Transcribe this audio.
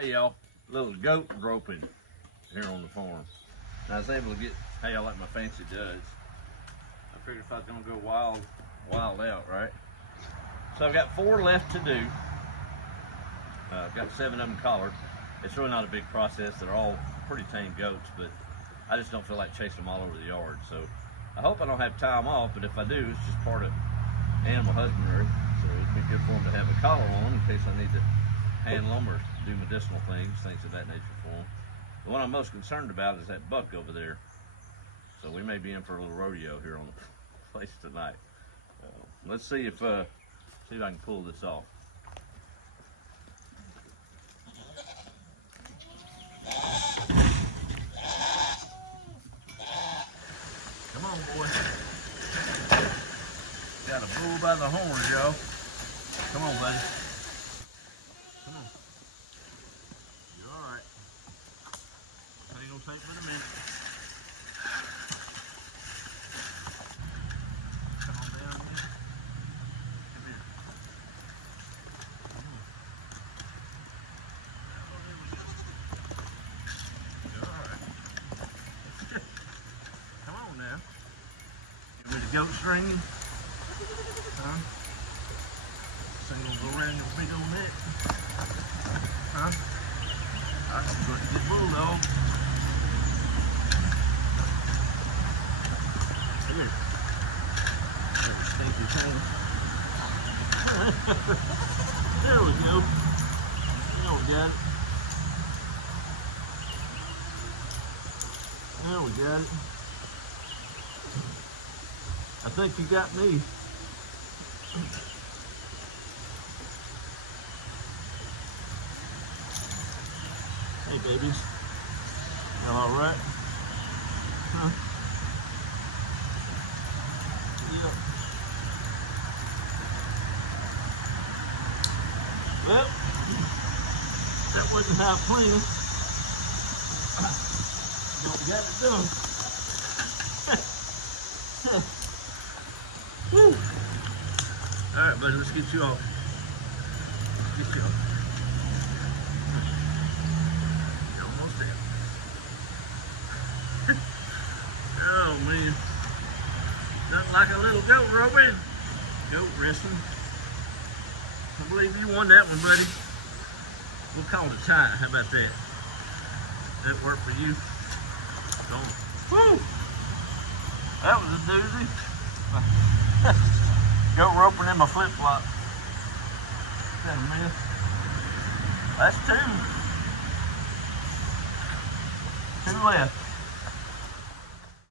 Hey y'all, little goat roping here on the farm. And I was able to get hay like my fancy does. I figured if I was gonna go wild out, right? So I've got 4 left to do. I've got 7 of them collared. It's really not a big process. They're all pretty tame goats, but I just don't feel like chasing them all over the yard. So I hope I don't have to tie them off, but if I do, it's just part of animal husbandry. So it'd be good for them to have a collar on in case I need to handle them or do medicinal things of that nature for them. The one I'm most concerned about is that buck over there. So we may be in for a little rodeo here on the place tonight. Let's see if I can pull this off. Come on, boy. Got a bull by the horns, y'all. Come on, buddy. Come on. You're all right. How you gonna take for a minute? Come on down here. Come here. Come on. Oh, there we go. You're all right. Come on now. You ready to goat stringing? Huh? This ain't gonna go around your big old neck. Huh? I can go and get bulldog. Here. That stinky thing. There we go. There we got it. There we got it. I think you got me. Hey babies, y'all all right? Huh? Yep. Well, that wasn't how I planned. Don't got it done. Woo. All right, buddy, let's get you off. Get you off. You're almost there. Oh, man. Nothing like a little goat roping. Goat wrestling. I believe you won that one, buddy. We'll call it a tie. How about that? Does that work for you? Don't. Woo! That was a doozy. Goat roping in my flip-flop. Is that a miss? That's 2. 2 left.